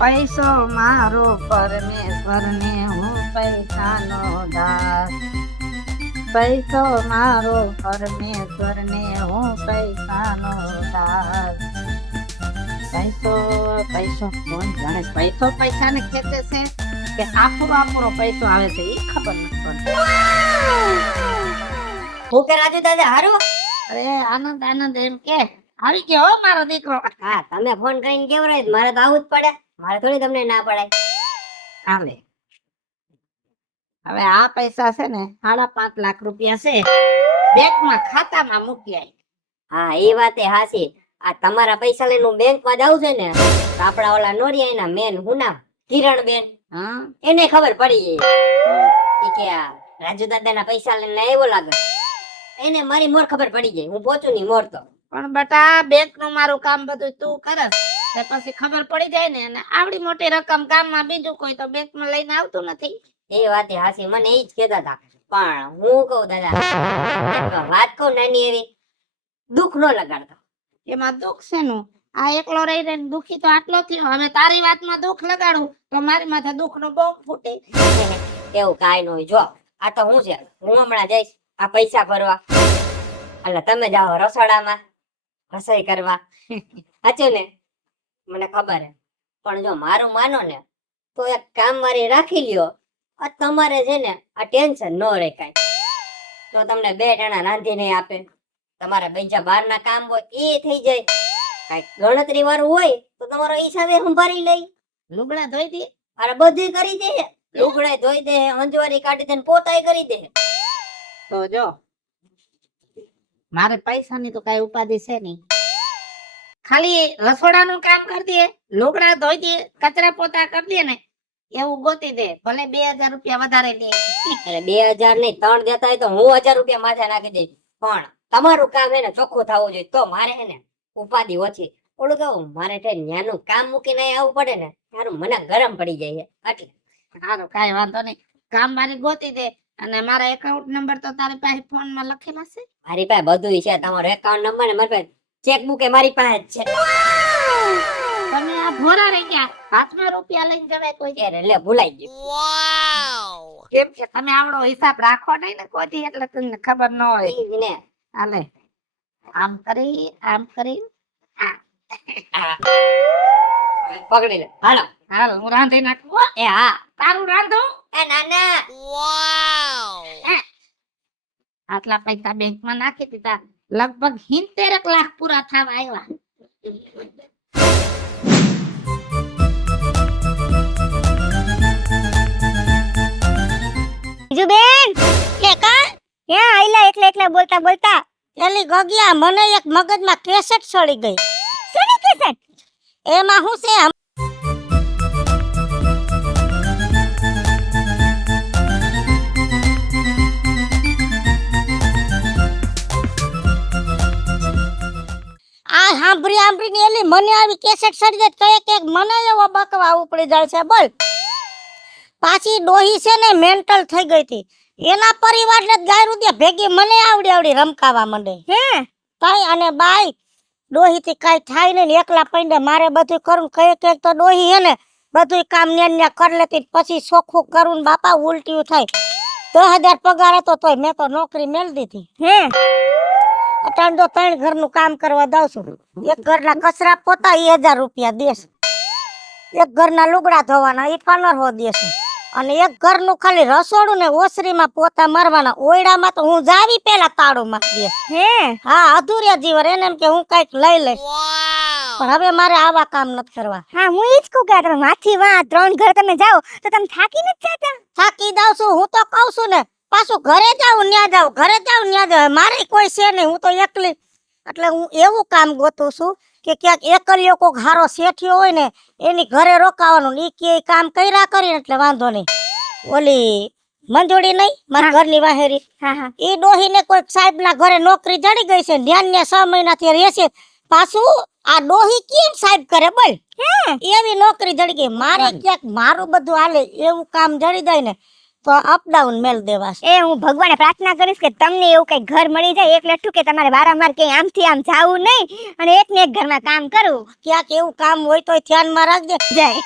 પૈસો મારો પરમેશ્વર ને હું પૈસાનો દાસ. પૈસો મારો પરમેશ્વર ને હું પૈસાનો દાસ. પૈસો પૈસો કોણ જાણે પૈસો પૈસા ને ખેંચે છે કે આપરો પૈસો આવે છે એ ખબર નથી પડતી. હું કે રાજુ દાદા હારો? અરે આનંદ આનંદ એમ કે આવી ગયો હો મારો દીકરો. હા તમે ફોન કરીને કેવરાય મારે તો આવું જ પડે, મારે થોડી તમને ના પડાય. હાલે હવે આ પૈસા છે ને 5.5 લાખ રૂપિયા છે બેંકમાં ખાતામાં મૂકી આવી. હા એ વાતે હાસી. આ તમારા પૈસા લઈને હું બેંકમાં જાઉં છે ને તો આપડા ઓલા નોરિયાના મેન હુના કિરણ બેન હા એને ખબર પડી ગઈ ઈ કે આ રાજુ દાદાના પૈસા લઈને આવ્યો લાગે. એને મારી મોર ખબર પડી ગઈ, હું પહોંચું ની મોર તો. પણ બેટા બેંક નું મારું કામ બધું તું કરસ તો પછી ખબર પડી જાય ને. અને આવડી મોટી રકમ કામમાં બીજું કોઈ તો બેંક માં લઈને આવતું નથી. એ વાતે હાસી, મને ઈ જ કહેતા હતા. પણ હું કહું દાદા એક વાત કહું નાની એવી, દુઃખ નો લગાડતો. એમાં દુઃખ છે નું? આ એકલો રહી રહીને દુઃખી તો આટલો થયો. હવે તારી વાતમાં દુઃખ લગાડું તો મારી માથે દુઃખ નો બોમ્બ ફૂટે. એવું કાઈ ન હોય. જો આ તો હું છે, હું હમણાં જઈશ આ પૈસા ભરવા, એટલે તમે જાઓ રસોડામાં રસોઈ કરવા. સાચું ને? મને ખબર હે. પણ જો મારું માનો ને તો એક કામ મારી રાખી લ્યો. આ તમારે છે ને આ ટેન્શન ન રહે કાંઈ. તો તમને 2 જણા રાંધીને આપે, તમારે બીજા બહારના કામ હોય એ થઈ જાય. કાંઈક ગણતરી વાળું હોય તો તમારો હિસાબે સંભાળી લઈ. લુગડા ધોઈ દે, અરે બધું કરી દે. લુગડા ધોઈ દે, અંજવારી કાઢી દે, પોતાય કરી દે. તો જો મારે પૈસાની તો કઈ ઉપાધિ છે નહીં. ખાલી રસોડાનું કામ કરી દે, લુગડા ધોઈ દે, કચરા પોતા કરી દે ને એવું ગોતી દે. ભલે 2000 રૂપિયા વધારે લે. એટલે 2000 નહીં 3 દેતા હોય તો હું 1000 રૂપિયા માથે નાખી દઈશ. પણ તમારું કામ હે ને ચોખ્ખું થવું જોઈએ તો મારે હે ને ઉપાધિ ઓછી. ઓલું કેવું મારે ન્યાનું કામ મૂકીને આવવું પડે ને ત્યારે મને ગરમ પડી જાય એટલે. સારું કઈ વાંધો નહીં, કામ મારી ગોતી દે. અને મારા એકાઉન્ટ નંબર તો તારી પાસે ફોન માં લખેલા છે? મારી પાસે બધું છે, તમારો એકાઉન્ટ નંબર ને મારી પાસે ચેકબુક એ મારી પાસે જ છે. તમે આ ભોરા રહી ગયા, હાથમાં રૂપિયા લઈને જવાય કોઈ દી? એટલે ભૂલાઈ ગયું. કેમ કે તમે આવડો હિસાબ રાખો નહીં ને કોઈ દી, એટલે તમને ખબર ન હોય. ઈ જ ને. હાલે આમ કરી પકડી લે. હાલો હાલ હું રાંધી નાખું હો. એ હા. તારું રાંધું. એ નાના આટલા પૈસા બેંકમાં નાખી દીધા, લગભગ 70 લાખ પૂરા થવા આવ્યા. બેન લે કા ક્યાં આઈલા એકલા બોલતા બોલતા? એલી ગગિયા મને એક મગજમાં કેસેટ સડી ગઈ. શેની કેસેટ? એમાં હું છે આ સાંભળીને એલી મને આવી કેસેટ સડી જાય કે મને એવો બકવા ઉપડી જાય છે. બોલ પાછી ડોહી છે ને મેન્ટલ થઈ ગઈ હતી. એના પરિવારને ગાયરું દે ભેગી મને આવડી રમકાવા માંડે. હે કાઈ અને બાઈ ડોહી થી કાઈ થાય ને એકલા પૈંડે મારે બધું કરું. કઈ તો ડોહી હે ને બધું કામ ન્યા કર લેતી, પછી ચોખ્ખું કરું બાપા ઉલટીયું થાય. 10,000 પગાર હતો તોય મેં તો નોકરી મેળ દીધી. હે અટાણ તો 3 ઘરનું કામ કરવા દઉં છું. એક ઘરના કચરા પોતા 1000 રૂપિયા દેશ, એક ઘરના લુગડા ધોવાના એ 1500 દેશ, અને એક ઘરનું ખાલી રસોડું ને ઓસરીમાં પોતા મારવાના. ઓયડામાં તો હું જાવી પેલા તાળું મારી દે. હે હા અધૂર્યા જીવર એને એમ કે હું કઈક લઈ લઈશ. પણ હવે મારે આવા કામ નથી કરવા. હા હું ઈ જ કહું કે તમે માથી વા 3 ઘર તમે જાઓ તો તમે થાકી નથી જતા? થાકી જાવ છું હું તો કહું છું ને, પાછું ઘરે જાવ ન્યા જાવ, ઘરે જાવ ન્યા જાવ. મારે કોઈ છે નહીં, હું તો એકલી. એટલે હું એવું કામ ગોતું છું કે ક્યાંક એકલીઓ કોક હારો શેઠિયો હોય ને એની ઘરે રોકાવાનું. ઈ કે કામ કર્યા કરીને એટલે વાંધો નહીં. ઓલી મંજોડી નહીં મારા ઘરની વાહેરી, ઈ ડોહીને કોઈ સાહેબના ઘરે નોકરી જડી ગઈ છે, ન્યા 6 મહિનાથી રહેશે. પાછું આ ડોહી કેમ સાહેબ કરે બોલ? એવી નોકરી જડી ગઈ. મારે ક્યાંક મારું બધું હાલે એવું કામ જડી જાય ને તો અપડાઉન મેલ દેવા છે. એ હું ભગવાને પ્રાર્થના કરીશ કે તમને એવું કઈ ઘર મળી જાય એક લઠ્ઠું કે તમારે વારંવાર ક્યાંય આમથી આમ જાવું નહીં અને એક ને એક ઘરમાં કામ કરવું. ક્યાંક એવું કામ હોય તો ધ્યાનમાં રાખજે. જાય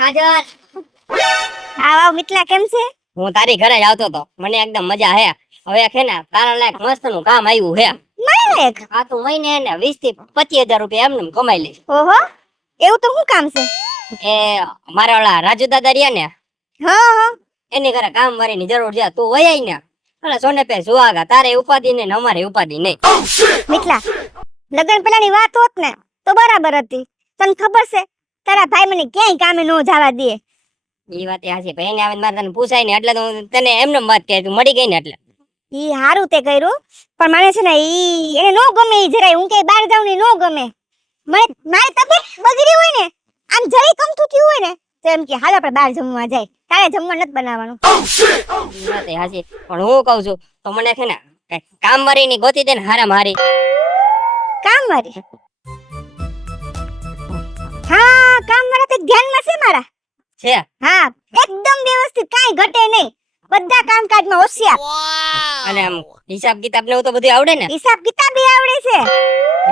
કાજલ આવા મિત્લા કેમ છે? હું તારી ઘરે જ આવતો તો મને એકદમ મજા હે હવે છે ને તારા લાયક મસ્ત નું કામ આવ્યું હે મારે આ તું મહિને ને 20 થી 25,000 રૂપિયા એમને કમાઈ લઈશ ઓહો એવું તો શું કામ છે? એ મારા ઓલા રાજુ દાદા રહ્યા ને હા હા એની ઘરે કામ વાળીની જરૂર છે તું વયાઈ ને એટલે સોને પે સુહાગા તારે ઉપાધિ ને અમારે ઉપાધિ નહીં મિત્લા લગન પેલાની વાત હોત ને તો બરાબર હતી. તને ખબર છે તારા ભાઈ મને ક્યાંય કામે ન જવા દે. એ વાત હાચી ભાઈ એને આવે મારે તને પૂછાય ને એટલે તો હું તને એમને વાત કહે તું મળી ગઈ ને એટલે ઈ હારું તે કર્યું પણ મને છે ને ઈ એને નો ગમે ઈ જરાય હું કે બહાર જાઉં ને નો ગમે. મને મારી તબિયત બગડી હોય ને આમ જરી કમતું થયું હોય ને તો એમ કે હાલ આપણે બહાર જમવા જાય તારે જમવા નથી બનાવવાનું. ઈ વાત હાચી પણ હું કહું છું તો મને છે ને કઈક કામ વાળી ની ગોતી દે ને હારા મારી કામ મારી હા કામ મારા તે ધ્યાનમાં છે મારા. છે હા એકદમ વ્યવસ્થિત કાંઈ ઘટે નહીં બધા કામકાજમાં હોશિયાર. અને આમ હિસાબ કિતાબ ને એવું તો બધું આવડે ને હિસાબ કિતાબ બી આવડે છે.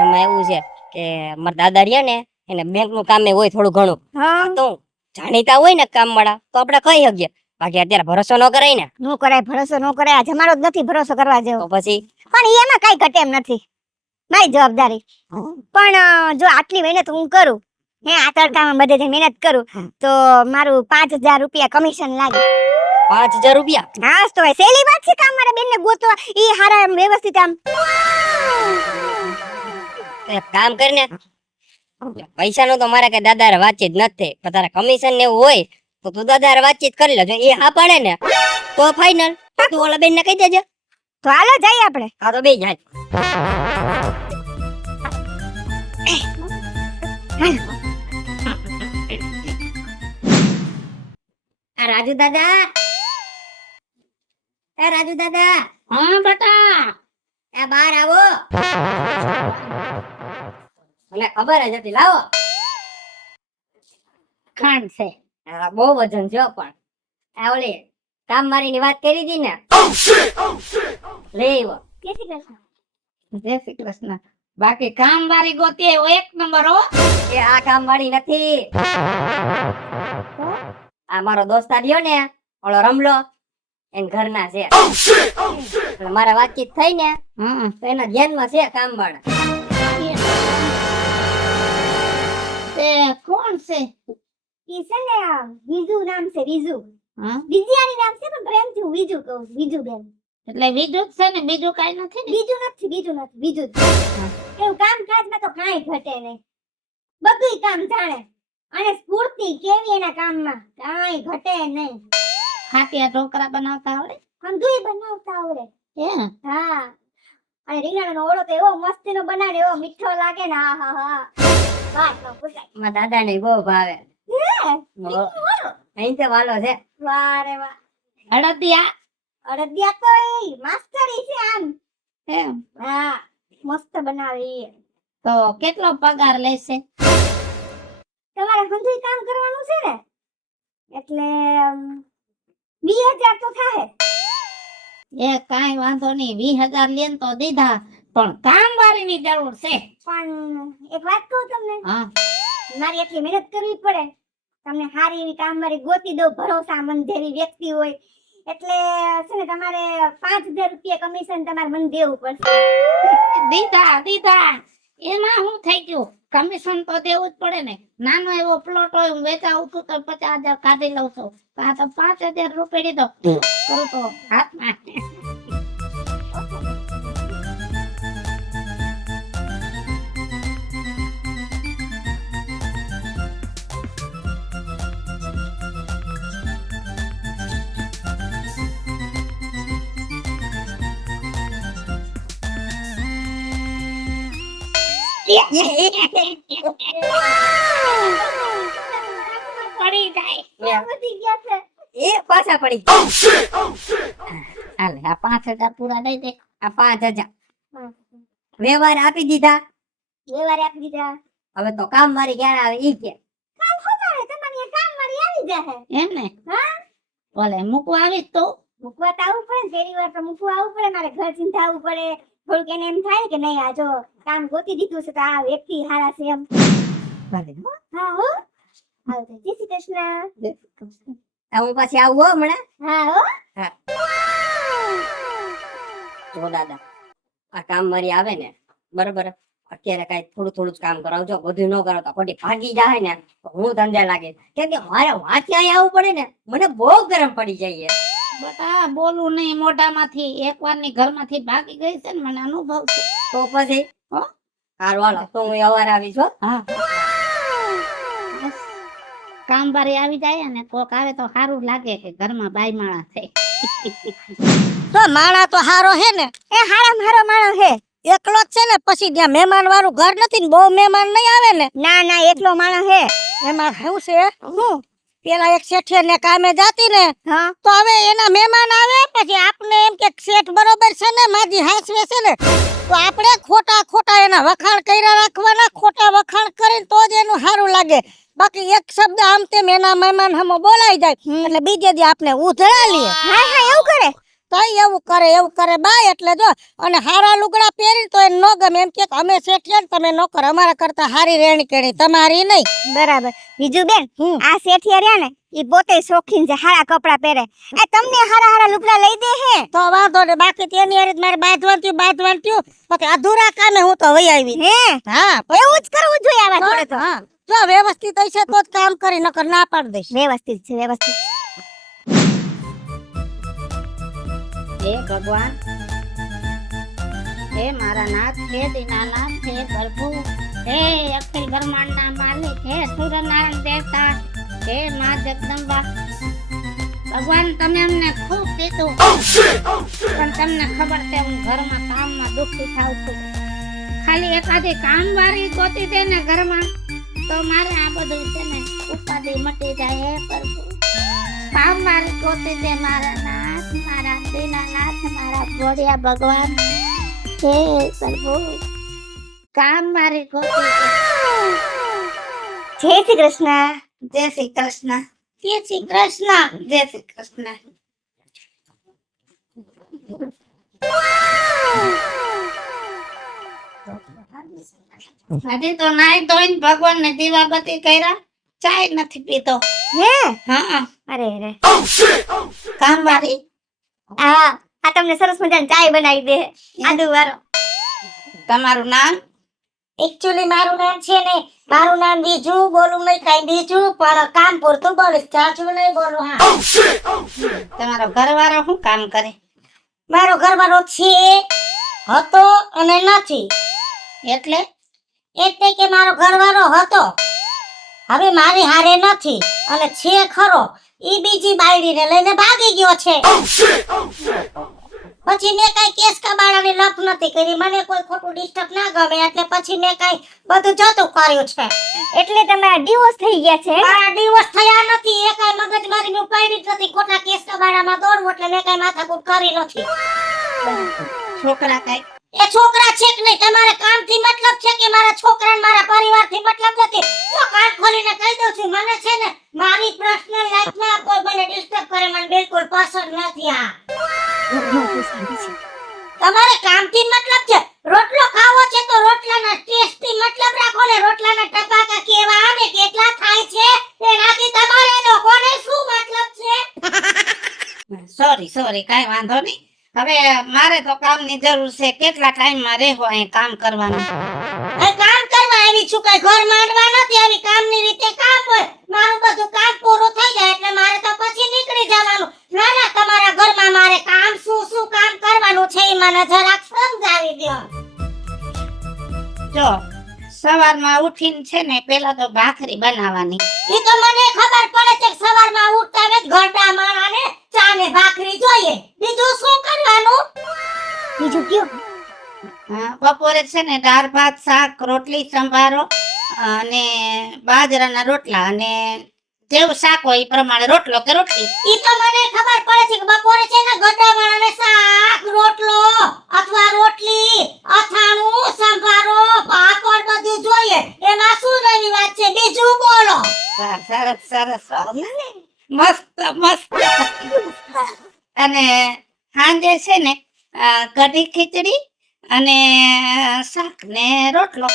એમાં એવું છે કે મારા દાદા રહ્યા ને એને બેંક નું કામ હોય થોડું ઘણું હા તો જાણીતા હોય ને કામ વાળા તો આપણે કહી શકીએ બાકી અત્યારે ભરોસો ન કરાય ને નો કરાય ભરોસો નો કરાય આ જમાનો જ નથી ભરોસો કરવા જેવો. તો પછી પણ એમાં કઈ ઘટે એમ નથી મારી જવાબદારી. પણ જો આટલી મહેનત હું કરું હે આ તડકામાં બધે જે મહેનત કરું તો મારું 5,000 રૂપિયા કમિશન લાગે. 5,000 રૂપિયા હા તો ભાઈ સહેલી વાત છે કામ મારા બેન ને ગોતવા ઈ હારા એમ વ્યવસ્થિત આમ. તો એક કામ કરીને પૈસા નું તો મારે કઈ દાદા વાતચીત નથી પણ તારે કમિશન ને એવું હોય તો તું દાદા વાતચીત કરી લેજો એ હા પાડે ને તો ફાઈનલ તું ઓલા બેન ને કહી દેજે તો હાલો જઈએ આપણે. હા તો બે જાય આ રાજુ દાદા એ રાજુ દાદા હા બેટા એ બહાર આવો મને ખબર જ હતી લાવો ખાંડ છે. આ બહુ વજન છે હો પણ આ ઓલી કામ મારી ની વાત કરી હતી ને લઈ આવ્યો જય શ્રી કૃષ્ણ. બાકી કામ વાળી ગોતી એવો એક નંબર હો. એ આ કામ વાળી નથી આ મારો દોસ્તાર રહ્યો ને ઓલો રમલો એન ઘરના છે એટલે મારા વાતચીત થઈ ને તો એના ધ્યાનમાં છે કામ વાળા તે કોણ છે? ઈ છે ને વિજુ નામ છે વિજુ. હા વિજયાની નામ છે પણ પ્રેમથી હું વિજુ કહું વિજુ બેન. એટલે બીજું જ છે ને બીજું કઈ નથી ને? બીજું નથી વિજુ જ. એવું કામકાજમાં તો કાંઈ ઘટે નહીં બધું કામ જાણે અને સ્ફૂર્તિ કેવી એના કામમાં કાંઈ ઘટે નહીં. ખાટિયા ઢોકળા બનાવતા આવડે? બધુંય બનાવતા આવડે. હે હા અને રીંગણાનો ઓળો તો એવો મસ્તીનો બનાવે એવો મીઠો લાગે ને આ હા હા વાત ન પૂછાય. મારા દાદા ને બહુ ભાવે અહીં તો વાલો છે વાહ રે વાહ. અડદિયા અડદિયા તો એ માસ્ટરી છે આમ. એમ હા મસ્ત બનાવે ઈ. તો કેટલો પગાર લેશે? તમારે બધુંય કામ કરવાનું છે ને એટલે 20,000 તો થાય. એ કાંઈ વાંધો નહીં 20,000 લેન તો દીધા પણ કામ વાળીની જરૂર છે. પણ એક વાત કહું તમને હા મારી એટલી મહેનત કરવી પડે તમને સારી એવી કામવાળી ગોતી દઉં ભરોસામંદ જેવી વ્યક્તિ હોય એટલે છે ને તમારે 5,000 રૂપિયા કમિશન તમારે મને દેવું પડશે. દીધા એમાં શું થઈ ગયું? કમિશન તો દેવું જ પડે ને. નાનો એવો પ્લોટ હોય હું વેચાવું છું તો 50,000 કાઢી લઉં છું તો આ તો 5,000 રૂપિયા દીધો કરું તો હાથમાં. પડી જાય વધી ગયા છે. એ પાછા પડી હાલે આ 5,000 પૂરા દઈ દે. આ 5,000 વ્યવહાર આપી દીધા વ્યવહાર આપી દીધા. હવે તો કામ મારી ક્યારે આવે ઈ કે તમારે જાહે એમ ને હા ભલે મૂકવા આવીશ તો મૂકવા તો આવવું પડે ને, પહેલી વાર તો મૂકવા આવવું પડે, મારે ઘર ચિંતા આવવું પડે, થોડુંક એને એમ થાય કે નહીં આ જો કામ ગોતી દીધું છે તો આ વ્યક્તિ હારા છે એમ. ભલે હા હો આવજો. જય શ્રી કૃષ્ણ. હું પાછી આવું હો હમણાં. હા હો જો દાદા આ કામ મારી આવે ને બરોબર અત્યારે કઈ થોડું થોડું જ કામ કરાવજો, બધું ન કરો તો ખોટી ભાગી જાય ને તો હું ધંધે લાગે. કેમ કે મારે વાંચી અહીંયા આવવું પડે ને, મને બહુ ગરમ પડી જાય. બટા બોલું નહીં મોઢામાંથી, એકવારની ઘરમાંથી ભાગી ગઈ છે ને મને અનુભવ છે. તો પછી હો? હારું હાલો તો હું અવાર આવીશ હો. હા બસ. કામવારી આવી જાય ને કોક આવે તો સારું લાગે કે ઘરમાં બાઈ માણા છે. તો માણા તો હારો હે ને, એ હારા મારો માણસ હે. એકલો જ છે ને, પછી ત્યાં મહેમાન વાળું ઘર નથી ને, બહુ મહેમાન નહીં આવે ને. ના ના એકલો માણસ હે. એમાં શું છે, હું પેલા એક શેઠિયા ને કામે જાતી ને, હા તો હવે એના મહેમાન આવે પછી આપને એમ કે શેઠ બરોબર છે ને, માજી હાસવે છે ને, તો આપણે ખોટા ખોટા એના વખાણ કર્યા રાખવાના, ખોટા વખાણ કરીને તો જ એનું સારું લાગે. બાકી એક શબ્દ આમ તેમ એના મહેમાન હમો બોલાઈ જાય એટલે બીજે દી આપણે ઉધડા લઈએ. હા હા એવું કરે. તો એવું કરે બાય. એટલે જો અને હારા લુગડા પહેરી તો એ ન ગમે, એમ કે અમે શેઠિયા ને તમે નોકર, અમારા કરતા હારી રેણી કેણી તમારી નહીં. બરાબર. બીજું બેન આ શેઠિયા રહ્યા ને ઈ પોતે શોખીન છે, હારા કપડા પહેરે. એ તમને હારા હારા લુગડા લઈ દે હે. તો વાંધો ને, બાકી તેની હારે જ મારે બાંધવાનું થયું પછી અધૂરા કામે હું તો વહી આવી. હે હા એવું જ કરવું જોઈએ આવા જોડે તો. હા જો વ્યવસ્થિત હશે તો જ કામ કરી, નકર ના પાડી દઈશ. વ્યવસ્થિત છે વ્યવસ્થિત. હે ભગવાન, હે મારા નાથ, હે દીનાનાથ, હે પ્રભુ, હે અખિલ બ્રહ્માંડના માલિક, હે સૂર્યનારાયણ દેવતા, હે મા જગદંબા. ભગવાન તમે અમને ખૂબ કીધું પણ તમને ખબર છે હું ઘરમાં કામમાં દુઃખી થાઉં છું. ખાલી એકાદી કામવાળી ગોતી દે ને ઘરમાં તો મારે આ બધું છે ને ઉપાધિ મટી જાય. હે પ્રભુ કામવાળી ગોતી દે મારા નાથ, મારા દીનાનાથ, મારા ભોળિયા ભગવાન. હે પ્રભુ કામવાળી ગોતી દે. જય શ્રી કૃષ્ણ. જય શ્રી કૃષ્ણ. જય શ્રી કૃષ્ણ. જય શ્રી કૃષ્ણ. હજી તો નાઈ ધોઈને ભગવાનને દીવાબત્તી કર્યા, ચાય નથી પીતો. હે હા અરે અરે કામવાળી આ આ તમને સરસ મજાની ચાય બનાવી દે આદુ વાળો. તમારું નામ? એકચ્યુઅલી મારું નામ છે ને, મારું નામ બીજું, બોલું નહીં કઈ બીજું, પણ કામ પૂરતું બોલીશ, ચાચું નહીં બોલું. હા તમારો ઘરવાળો શું કામ કરે? મારો ઘરવાળો છે, હતો અને નથી. એટલે એટલે કે મારો ઘરવાળો હતો, હવે મારી હારે નથી, અને છે ખરો ઈ બીજી બાયડીને લઈને ભાગી ગયો છે. પછી મેં કઈ કેસ કબાડાની લપ નથી કરી, મને કોઈ ખોટું ડિસ્ટર્બ ના ગમે, એટલે પછી મેં કઈ બધું જતું કર્યું છે. એટલે તમારા ડિવોર્સ થઈ ગયા છે. મારા ડિવોર્સ થયા નથી, એ કઈ મગજમારી ઉપાડી જ નથી, ખોટા કેસ કબાડામાં દોડવું એટલે મેં કઈ માથાકૂટ કરી નથી. છોકરા કઈ? એ છોકરા છે કે નહીં, તમારે કામથી મતલબ છે કે મારા છોકરાને મારા પરિવારથી મતલબ નથી? જો કાન ખોલીને કહી દઉં છું, મને છે ને મારી પર્સનલ લાઈફમાં કોઈ મને ડિસ્ટર્બ કરે મને બિલકુલ પસંદ નથી. આ તમારે કામથી મતલબ છે, રોટલો ખાવો છે તો રોટલાના ટેસ્ટથી મતલબ રાખો ને, રોટલાના ટપાકા કેવા આવે કેટલા થાય છે એનાથી તમારે લોકોને શું મતલબ છે? સોરી કાઈ વાંધો નહીં. હવે મારે તો કામની જરૂર છે, કેટલા ટાઈમમાં રહેવો અહીં કામ કરવાનું? આ કામ કરવા આવી છું, કઈ ઘર માંડવા નથી આવી, કામની રીતે કામ હોય. મારું બધું કામ પૂરું થઈ જાય એટલે મારે તો પછી નીકળી જવાનું. ના ના, તમારા ઘરમાં મારે કામ શું કામ કરવાનું છે એ મને જરાક સમજાવી દો. જો સવારમાં ઉઠીને છે ને પેલા તો ભાખરી બનાવવાની. ઈ તો મને ખબર પડે છે કે સવારમાં ઉઠતા જ ઘરડા માણાને ચા ને ભાખરી જોઈએ, બીજું શું કરવાનું? બીજું કયો? બપોરે છે ને દાળ ભાત શાક રોટલી સંભારો અને બાજરાના રોટલા, અને જેવું શાક હોય એ પ્રમાણે રોટલો કે રોટલી. ઈ તો મને ખબર પડે છે કે બપોરે છે ને ઘરડા માણાને શાક રોટલો અથવા રોટલી અથાણું સંભારો પાપડ બધું જોઈએ, એમાં શું નવી વાત છે? બીજું બોલો. સરસ અને સાંજે છે ને કઢી ખીચડી અને શાક ને રોટલો.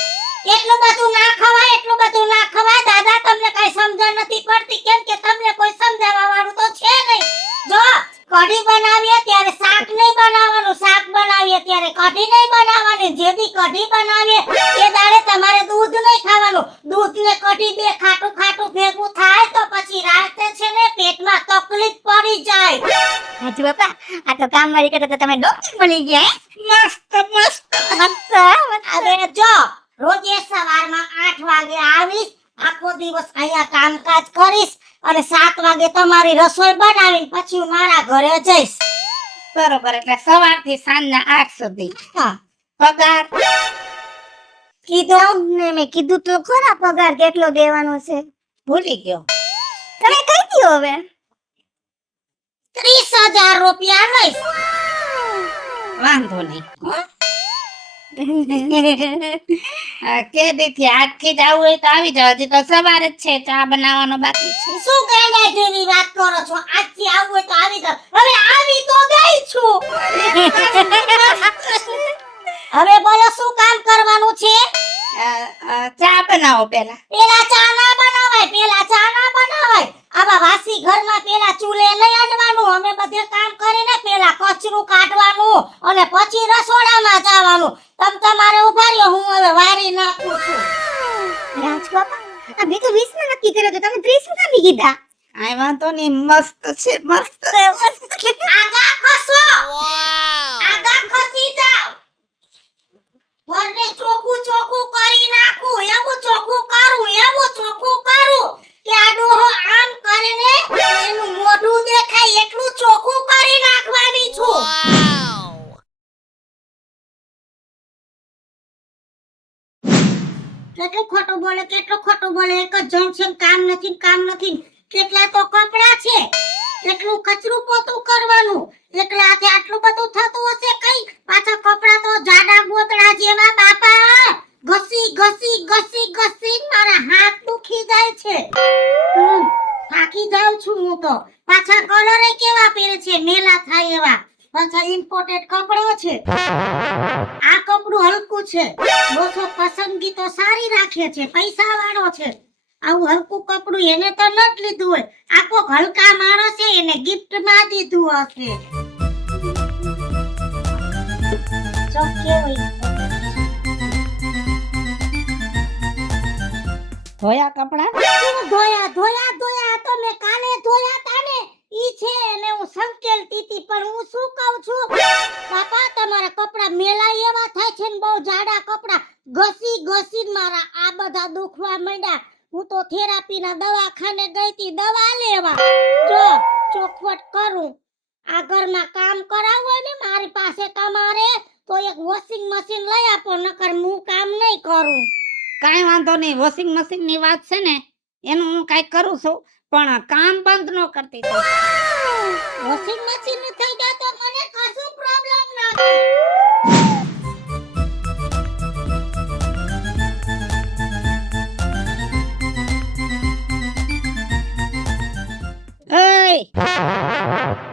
એટલું બધું ના ખવાય, એટલું બધું ના ખવાય દાદા. તમને કઈ સમજણ નથી પડતી કેમ કે તમને કોઈ સમજાવવા વાળું તો છે નહીં. જો કઢી બનાવીએ ત્યારે શાક નહીં બનાવવાનું, શાક બનાવીએ ત્યારે કઢી નહીં બનાવવાની. જે દી કઢી બનાવીએ એ દાડે તમારે દૂધ નહીં ખાવાનું. દૂધ ને કઢી બે ખાટું ખાટું ભેગું થાય તો પછી રાતે છે ને પેટમાં તકલીફ પડી જાય. હાજી બાપા, આ તો કામ વાળી કરતા તો તમે ડોક્ટર બની ગયા હે? મસ્ત મસ્ત. હવે જો રોજે સવારમાં 8 વાગે આવીશ, આખો દિવસ અહીંયા કામકાજ કરીશ અને 7 વાગે તમારી રસોઈ બનાવીને પછી હું મારા ઘરે જઈશ. બરોબર, એટલે સવારથી સાંજના 8 સુધી. હા, પગાર કીધું ને મેં કીધું તો ખરા પગાર કેટલો દેવાનો છે. ભૂલી ગયો. તમે કહી દો હવે. 30,000 રૂપિયા લઈશ. વાંધો નહીં. કે દીથી આજથી જ આવું હોય તો આવી જાવ. હજી તો સવાર જ છે, ચા બનાવવાનો બાકી છે. શું ગાંડા જેવી વાત કરો છો? આજથી આવવું હોય તો આવી જાવ. હવે આવી તો ગઈ છું. હવે બોલો શું કામ કરવાનું છે? ચા બનાવો પેલા. પેલા ચા ના બનાવાય, પેલા ચા ના બનાવાય. આવા વાસી ઘરમાં પેલા ચૂલે નહીં અડવાનું. અમે બધે કામ કરીને પેલા કચરું કાઢવાનું અને પછી રસોડામાં જવાનું. તમ તમારે ઉભા રહ્યો, હું હવે વારી નાખું છું. રાજ બાપા, આ મેં તો 20 માં નક્કી કર્યો તો તમે 30 માં બી કીધા. આય વાંધો નહીં, મસ્ત છે, મસ્ત. આગા ખસો, આગા ખસી જાવ. ઘરને ચોખ્ખું ચોખ્ખું કરી નાખું, એવું ચોખ્ખું કરું, એવું ચોખ્ખું કરું કે આ ડોહો આમ કરીને એનું મોઢું દેખાય એટલું ચોખ્ખું કરી નાખવાની છું. કેટલું ખોટું બોલે, કેટલું ખોટું બોલે. એક જ જણ છે, કામ નથી, કામ નથી. કેટલા તો કપડા છે, એટલું કચરું પોતું કરવાનું. એકલા હાથે આટલું બધું થતું હશે કઈ? પાછા કપડા તો જાડા ગોતડા જેવા. બાપા, ઘસી ઘસી ઘસી ઘસી મારા હાથ દુખી જાય છે. થાકી જાઉં છું હું તો. પાછા કલરે કેવા પહેરે છે, મેલા થાય એવા. પાછા ઇમ્પોર્ટેડ કપડો છે. આ કપડું હલકું છે. દોસ્તો પસંદગી તો સારી રાખે છે, પૈસા વાળો છે. આવું હલકું કપડું એને તો નટ લીધું હોય. આ કોક હલકા માણસ છે, એને ગિફ્ટ માં દીધું હશે. જો કેવું ધોયા કપડા? ધોયા ધોયા ધોયા તો મેં કાલે ધોયા તા ને ઈ છે ને હું સંકેલતી હતી. પણ હું શું કહું છું બાપા, તમારા કપડા મેલા એવા થાય છે ને, બહુ જાડા કપડા ઘસી ઘસી મારા આ બધા દુખવા માંડ્યા. હું તો થેરાપીના દવાખાને ગઈ હતી દવા લેવા. જો ચોખવટ કરું, આ ઘરમાં કામ કરાવવું હોય ને મારી પાસે તમારે તો એક વોશિંગ મશીન લઈ આપો, નકર હું કામ નહીં કરું. કાંઈ વાંધો નહીં. વોશિંગ મશીન ની વાત છે ને, એનું હું કાંઈક કરું છું, પણ કામ બંધ ન કરતી તું. વોશિંગ મશીન નું થઈ જાય તો મને કશું પ્રોબ્લેમ નથી.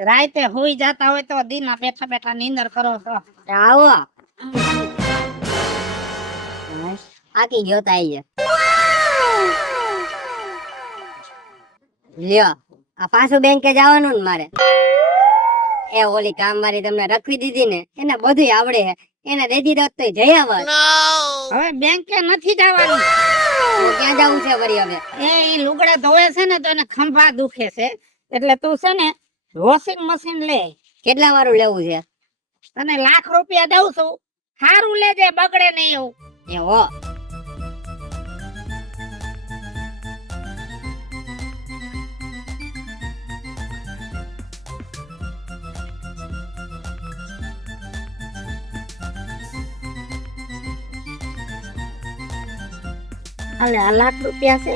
રાતે હોઈ જાતા હોય તો દીના બેઠા બેઠા નીંદર કરો છો. આવો આકી ગયો તા આઈ લ્યો. આ પાછું બેંકે જવાનું ને મારે. એ ઓલી કામ વાળી તમને રખવી દીધી ને, એને બધું આવડે છે. એને દે દીધો તો જઈ આવત. હવે બેંકે નથી જવાનું. ક્યાં જવું છે વળી હવે? એ લુગડા ધોવે છે ને તો એને ખંભા દુખે છે, એટલે તું છે ને વોશિંગ મશીન લે. કેટલા વાળું લેવું છે? તને લાખ રૂપિયા દઉં છું, સારું લેજે, બગડે નહીં એવું. એ હો હાલે, આ લાખ રૂપિયા છે.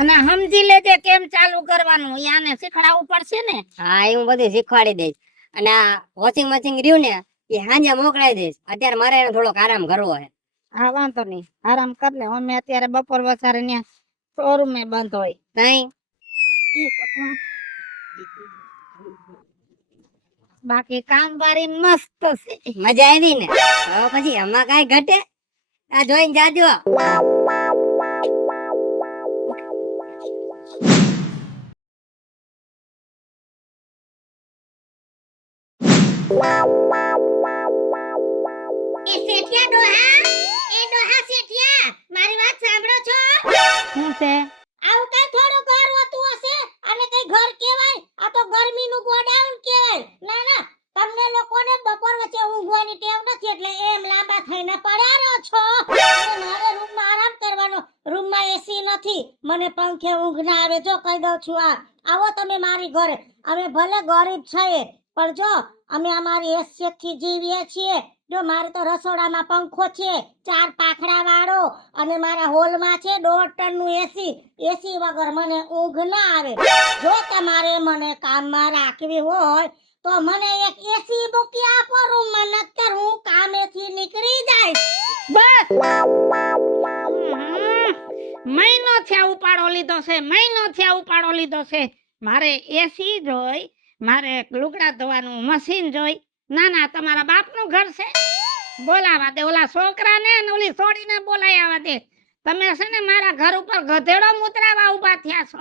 અને સમજી લેજે કેમ ચાલુ કરવાનું, યાને શીખડાવવું પડશે ને. હા, એ હું બધું શીખવાડી દઈશ. અને આ વોશિંગ મશીન રહ્યું ને એ સાંજે મોકલાઈ દઈશ. અત્યારે મારે એને થોડોક આરામ કરવો છે. હા, વાંધો નહીં, આરામ કર લે. અમે અત્યારે બપોર વસારે ત્યાં શોરૂમે બંધ હોય. નહીં બાકી કામવાળી મસ્ત છે. મજા આવી ને? હવે પછી આમાં કાંઈ ઘટે? આ જોઈને જાજો. એ શેઠિયા ડોહા, એ ડોહા શેઠિયા, મારી વાત સાંભળો છો? શું છે? આવું કઈ થોડું ઘર હોતું હશે અને કઈ ઘર કહેવાય? આ તો ગરમીનું ગોડાઉન કહેવાય. ના ના, તમને લોકોને બપોર વચ્ચે ઊંઘવાની ટેવ નથી એટલે એમ લાંબા થઈને પડ્યા રહો છો. અને મારે રૂમમાં આરામ કરવાનો. રૂમમાં એસી નથી, મને પંખે ઊંઘ ના આવે. જો કહી દઉં છું, આવો તમે મારી ઘરે. અમે ભલે ગરીબ છીએ પણ જો અમે અમારી હેસિયતથી જીવીએ છીએ. જો મારે તો રસોડામાં પંખો છે 4 પાંખડા વાળો અને મારા હોલમાં છે 1.5 ટનનું એસી. એસી વગર મને ઊંઘ ના આવે. જો તમારે મને કામમાં રાખવી હોય તો મને એક એસી મૂકી આપો રૂમમાં, નકર હું કામેથી નીકળી જઈશ. મહિનો થયા ઉપાડો લીધો છે, મહિનો થયા ઉપાડો લીધો છે. મારે એસી જોઈ, મારે લુગડા ધોવાનું મશીન જોઈ. ના ના, તમારા બાપનું ઘર છે. બોલાવા દે ઓલા છોકરાને અને ઓલી છોડીને બોલાય આવવા દે. તમે છે ને મારા ઘર ઉપર ગધેડો મુતરાવા ઊભા થયા છો.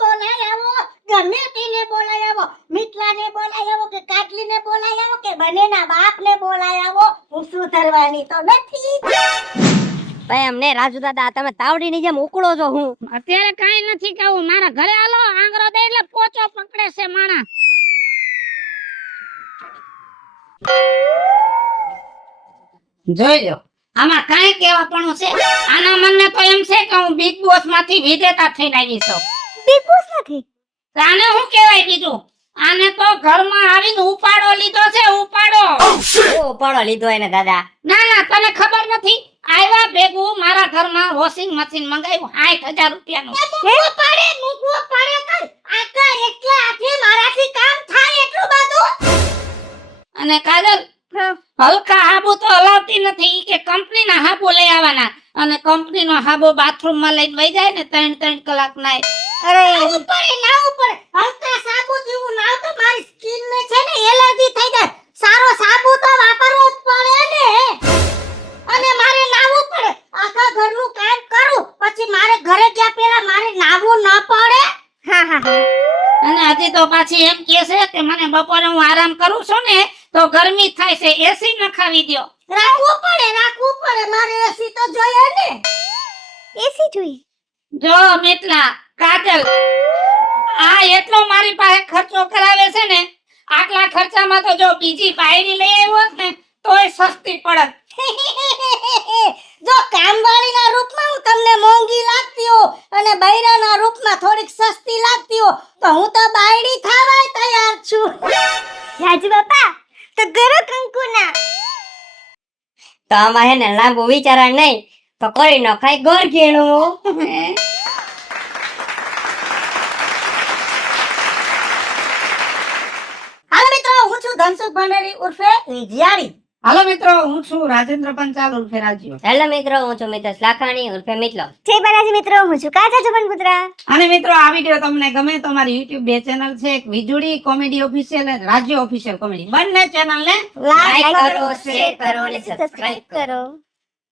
બોલાય આવો, ગમે તેને બોલાય આવો, મિત્રાને બોલાય આવો કે કાટલીને બોલાય આવો કે બંનેના બાપને બોલાય આવો, હું સુધરવાની તો નથી. ભાઈ અમને રાજુ દાદા તમે તાવડીની જેમ ઉકળો છો. હું અત્યારે કાઈ નથી કહું, મારા ઘરે હાલો. આંગરો દે એટલે પોચો પકડે છે માણા. જોઈ લો, આમાં કાંઈ કહેવાપણું છે? આના મને તો એમ છે કે હું બિગ બોસ માંથી વિજેતા થઈને આવી છું. બિગ બોસ નથી. તો આને શું કહેવાય બીજું? આને તો ઘરમાં આવીને ઉપાડો લીધો છે, ઉપાડો. ઉપાડો લીધો એને દાદા. ના ના, તને ખબર નથી? આવ્યા ભેગું મારા ઘરમાં વોશિંગ મશીન મંગાવ્યું 60,000 રૂપિયાનું. મૂકવો પડે કઈ. આખા એકલા હાથે મારાથી કામ થાય એટલું બધું. અને કાજલ, હલકા હાબુ તો હલાવતી નથી. ઈ કે કંપનીના હાબુ લઈ આવવાના અને કંપનીનો હાબુ બાથરૂમમાં લઈને વઈ જાય ને 3 કલાક નાય. અરે ના ઉપર હલકા સાબુ જેવું નાવ તો મારી સ્કિન ને છે ને એલર્જી થઈ જાય. સારો સાબુ તો વાપરવો જ પડે ને. અને મારે નાવું પડે. આખા ઘરનું કામ કરું પછી મારે ઘરે ગયા પહેલા મારે નાવું ન પડે. હા હા હા. અને હજી તો પાછી એમ કહે છે કે મને બપોરે હું આરામ કરું છું ને તો ગરમી થાય છે, એસી નખાવી દ્યો. રાખવું પડે. મારે એસી તો જોઈએ ને. એસી જોઈ. જો મિત્લા, કાજલ, આ એટલો મારી પાસે ખર્ચો કરાવે છે ને, આટલા ખર્ચામાં તો જો બીજી બાયડી લઈ આવ્યો હોત ને તોય સસ્તી પડત. જો કામવાળીના રૂપમાં હું તમને મોંઘી લાગતી હો અને બૈરાના રૂપમાં થોડીક સસ્તી લાગતી હો તો હું તો બાયડી થવાય તૈયાર છું. રાજુ બાપા તો ગરો કંકુના. તો આમાં હે ને લાંબુ વિચારા નહીં તો કરી નખાય ગોર ઘેણું. હાલો મિત્રો, હું છું ધનસુખ ભંડારી ઉર્ફે વિજયાણી. હાલો મિત્રો, હું છું રાજેન્દ્ર પંચાલ ઉર્ફે રાજ્યો. હેલો મિત્રો, હું છું મિતેશ લાખાણી ઉર્ફે મિતલો. જય બાલાજી મિત્રો, હું છું કાજા જબનપુત્રા. અને મિત્રો, આ વિડિયો તમને ગમે તો મારી YouTube 2 ચેનલ છે, એક વીજળી કોમેડી ઓફિશિયલ અને રાજ્ય ઓફિશિયલ કોમેડી. બંને ચેનલ ને લાઈક કરો, શેર કરો અને સબસ્ક્રાઇબ કરો. કરો.